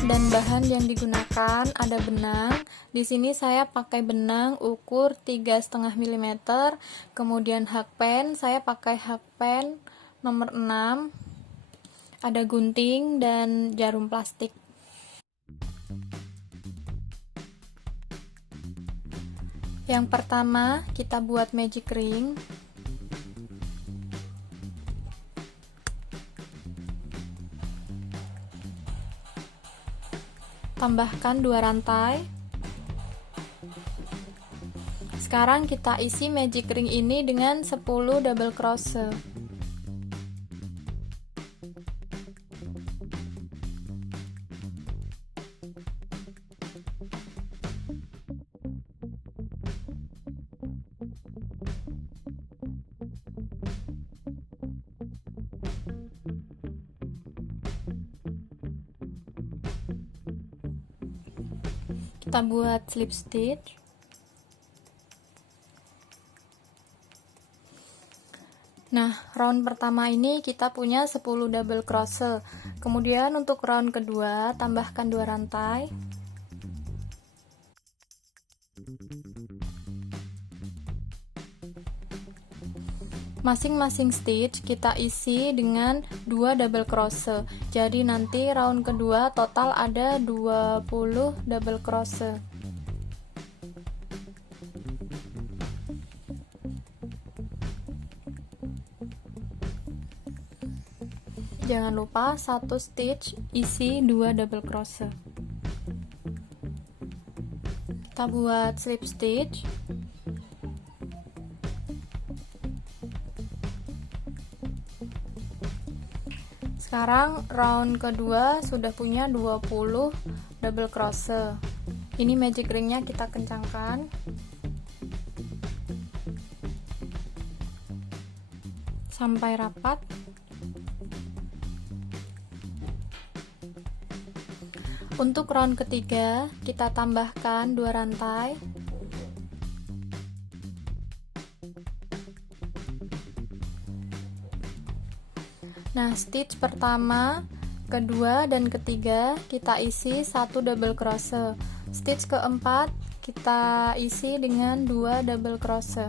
Dan bahan yang digunakan ada benang. Di sini saya pakai benang ukur 3,5 mm. Kemudian hakpen, saya pakai hakpen nomor 6. Ada gunting dan jarum plastik. Yang pertama, kita buat magic ring. Tambahkan 2 rantai. Sekarang kita isi magic ring ini dengan 10 double crochet. Kita buat slip stitch. Nah, round pertama ini kita punya 10 double crochet. Kemudian untuk round kedua, tambahkan 2 rantai. Masing-masing stitch kita isi dengan 2 double crochet. Jadi nanti round kedua total ada 20 double crochet. Jangan lupa satu stitch isi 2 double crochet. Kita buat slip stitch. Sekarang round kedua sudah punya 20 double crochet. Ini magic ringnya kita kencangkan sampai rapat. Untuk round ketiga kita tambahkan 2 rantai. Nah, stitch pertama, kedua, dan ketiga kita isi 1 double crochet. Stitch keempat kita isi dengan 2 double crochet.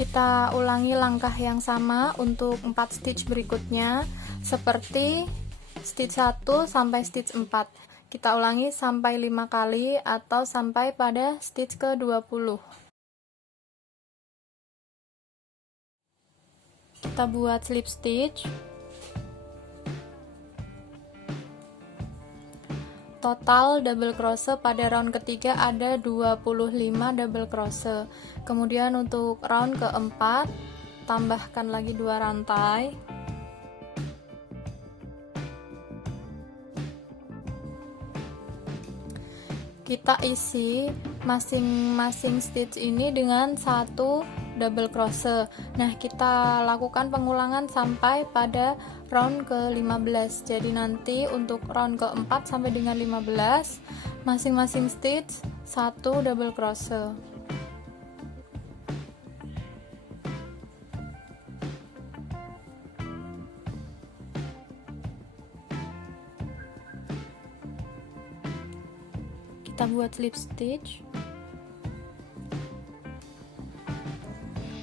Kita ulangi langkah yang sama untuk 4 stitch berikutnya, seperti stitch 1 sampai stitch 4. Kita ulangi sampai 5 kali atau sampai pada stitch ke-20. Kita buat slip stitch. Total double crochet pada round ketiga ada 25 double crochet. Kemudian untuk round keempat tambahkan lagi 2 rantai. Kita isi masing-masing stitch ini dengan 1 double crochet. Nah, kita lakukan pengulangan sampai pada round ke-15. Jadi nanti untuk round keempat sampai dengan 15, masing-masing stitch 1 double crochet. Kita buat slip stitch.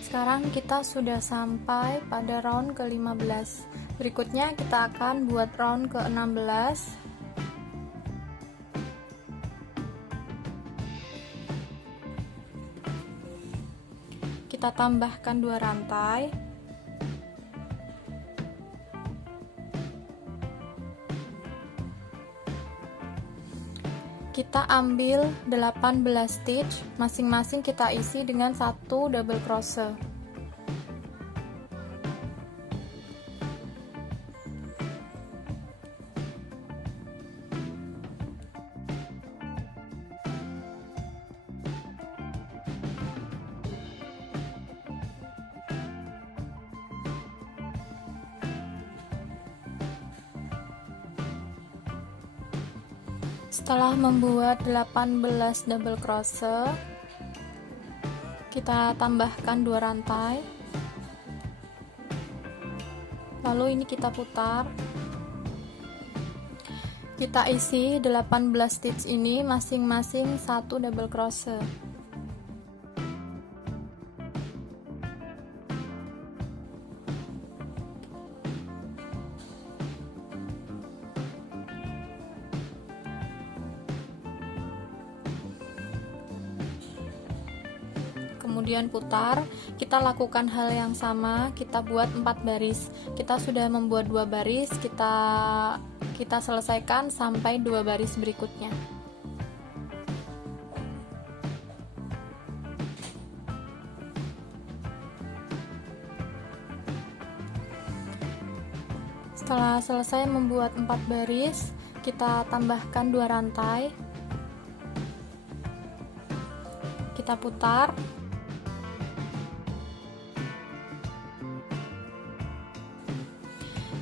Sekarang kita sudah sampai pada round ke-15. Berikutnya kita akan buat round ke-16. Kita tambahkan 2 rantai. Kita ambil 18 stitch, masing-masing kita isi dengan 1 double crochet. Setelah membuat 18 double crochet, kita tambahkan 2 rantai. Lalu ini kita putar. Kita isi 18 stitch ini masing-masing 1 double crochet. Kemudian putar. Kita lakukan hal yang sama, kita buat 4 baris. Kita sudah membuat 2 baris, kita selesaikan sampai 2 baris berikutnya. Setelah selesai membuat 4 baris, kita tambahkan 2 rantai. Kita putar.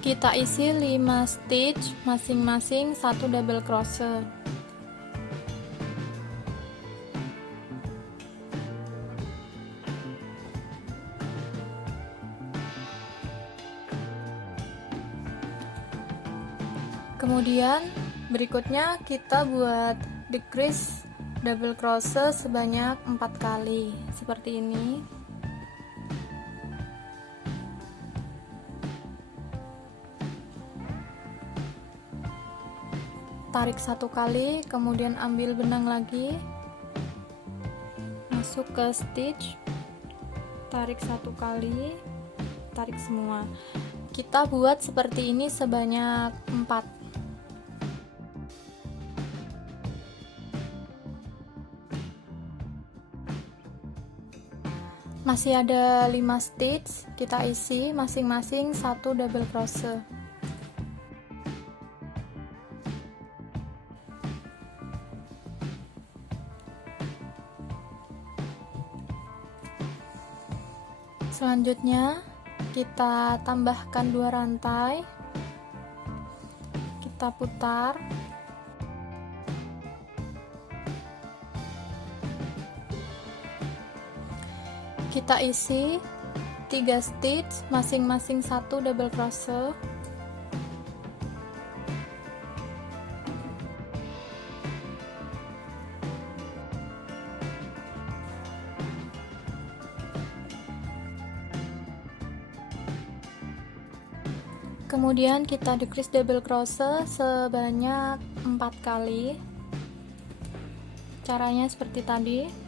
Kita isi 5 stitch masing-masing 1 double crochet. Kemudian berikutnya kita buat decrease double crochet sebanyak 4 kali seperti ini. Tarik 1 kali, kemudian ambil benang lagi, masuk ke stitch, tarik 1 kali, tarik semua. Kita buat seperti ini sebanyak 4. Masih ada 5 stitch, kita isi masing-masing 1 double crochet. Selanjutnya kita tambahkan 2 rantai, kita putar, kita isi 3 stitch masing-masing 1 double crochet. Kemudian kita decrease double crochet sebanyak 4 kali. Caranya seperti tadi.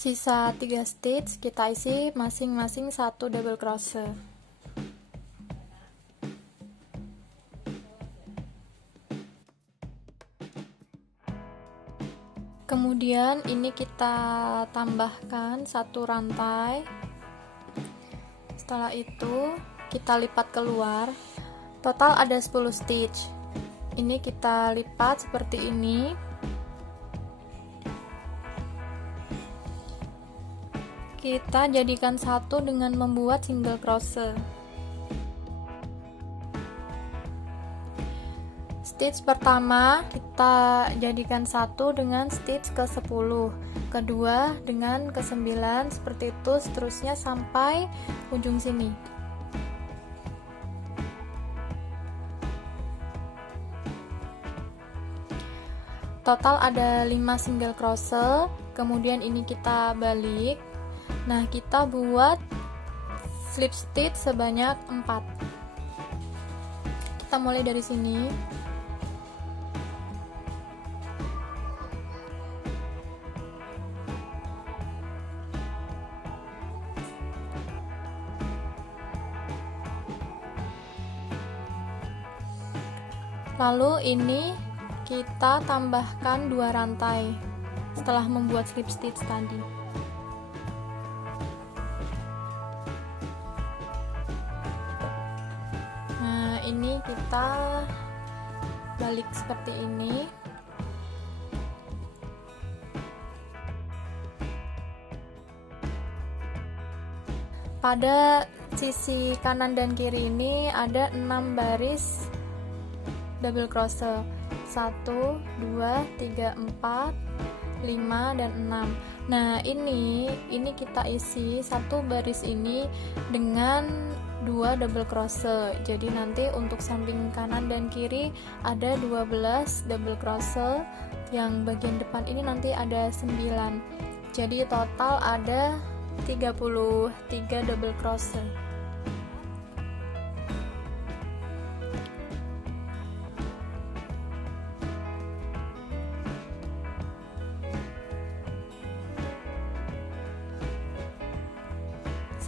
Sisa 3 stitch kita isi masing-masing 1 double crochet. Kemudian ini kita tambahkan 1 rantai. Setelah itu kita lipat keluar. Total ada 10 stitch. Ini kita lipat seperti ini. Kita jadikan satu dengan membuat single crochet. Stitch pertama kita jadikan satu dengan stitch ke 10, kedua dengan ke 9, seperti itu seterusnya sampai ujung sini. Total ada 5 single crochet, kemudian ini kita balik. Nah, kita buat slip stitch sebanyak 4. Kita mulai dari sini. Lalu ini kita tambahkan 2 rantai. setelah membuat slip stitch tadi. Nah, ini kita balik seperti ini. Pada sisi kanan dan kiri ini ada 6 baris double crochet, 1 2 3 4 5 dan 6. Nah, ini kita isi satu baris ini dengan 2 double crochet. Jadi nanti untuk samping kanan dan kiri ada 12 double crochet, yang bagian depan ini nanti ada 9. Jadi total ada 33 double crochet.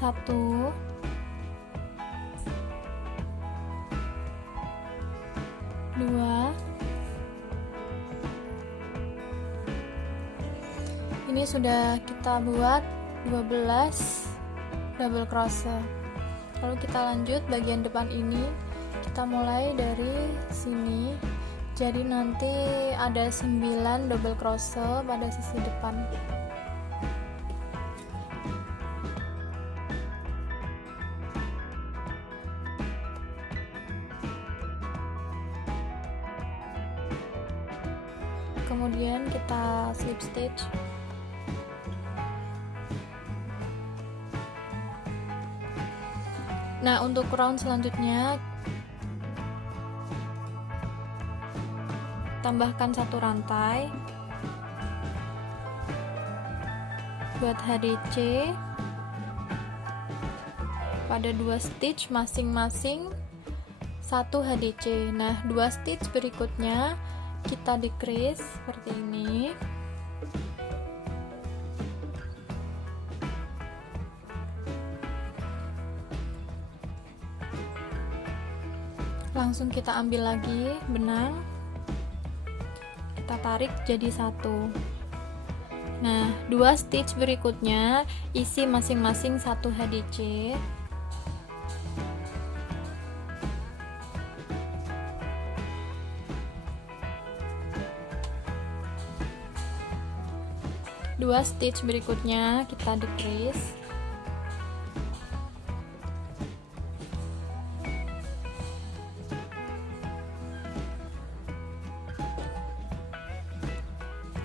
Satu, dua, ini sudah kita buat 12 double crochet. Lalu kita lanjut bagian depan ini, kita mulai dari sini. Jadi nanti ada 9 double crochet pada sisi depan. Kemudian kita slip stitch. Nah, untuk round selanjutnya tambahkan satu rantai buat HDC pada 2 stitch masing-masing 1 HDC. Nah, 2 stitch berikutnya kita decrease seperti ini. Langsung kita ambil lagi benang, kita tarik jadi 1. Nah, 2 stitch berikutnya isi masing-masing 1 HDC. Dua stitch berikutnya kita decrease.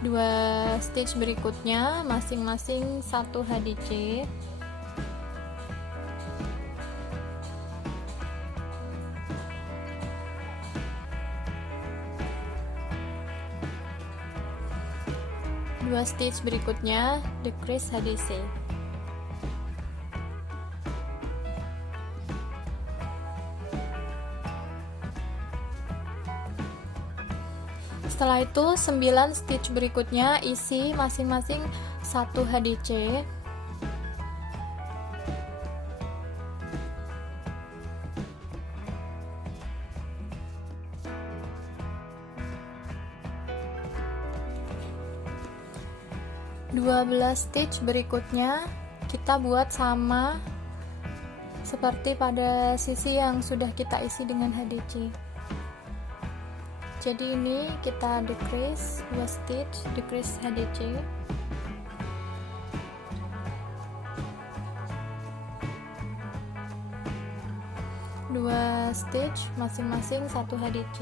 Dua stitch berikutnya masing-masing 1 HDC. Dua stitch berikutnya decrease HDC. Setelah itu 9 stitch berikutnya isi masing-masing 1 HDC. Dua belas stitch berikutnya kita buat sama seperti pada sisi yang sudah kita isi dengan HDC. Jadi ini kita decrease 2 stitch, decrease HDC. Dua stitch masing-masing 1 HDC.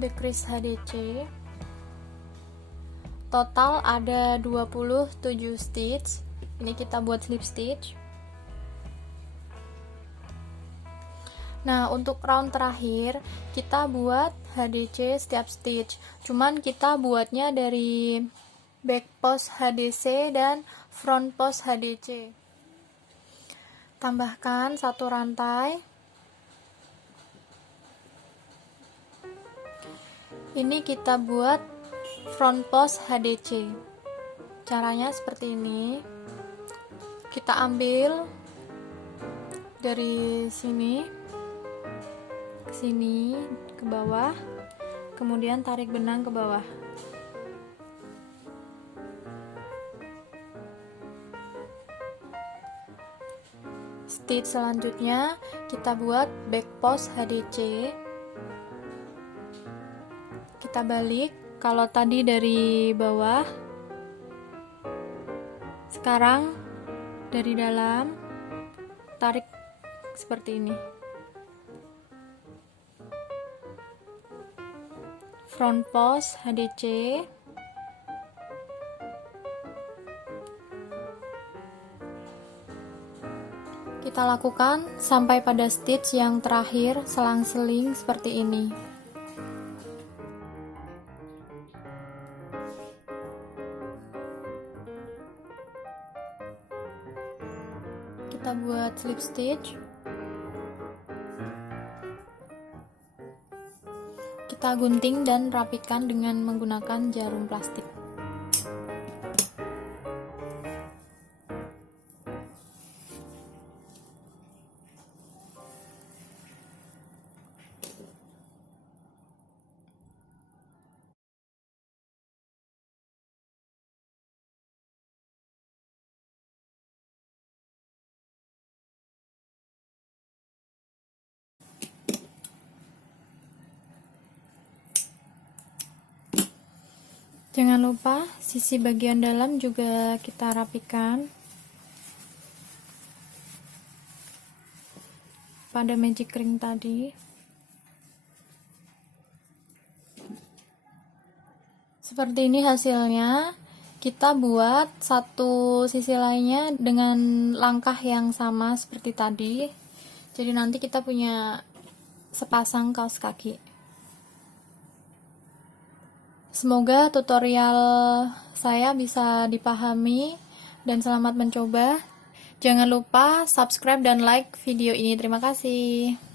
Decrease HDC. Total ada 27 stitch. Ini kita buat slip stitch. Nah, untuk round terakhir kita buat HDC setiap stitch. Cuman kita buatnya dari back post HDC dan front post HDC. Tambahkan satu rantai. Ini kita buat front post HDC. Caranya seperti ini. Kita ambil dari sini ke sini ke bawah, kemudian tarik benang ke bawah. Stitch selanjutnya kita buat back post HDC. Kita balik, kalau tadi dari bawah, sekarang dari dalam, tarik seperti ini. Front post HDC. Kita lakukan sampai pada stitch yang terakhir selang-seling seperti ini. Kita buat slip stitch. Kita gunting dan rapikan dengan menggunakan jarum plastik. Jangan lupa sisi bagian dalam juga kita rapikan pada magic ring tadi. Seperti ini hasilnya. Kita buat satu sisi lainnya dengan langkah yang sama seperti tadi. Jadi nanti kita punya sepasang kaos kaki. Semoga tutorial saya bisa dipahami dan selamat mencoba. Jangan lupa subscribe dan like video ini. Terima kasih.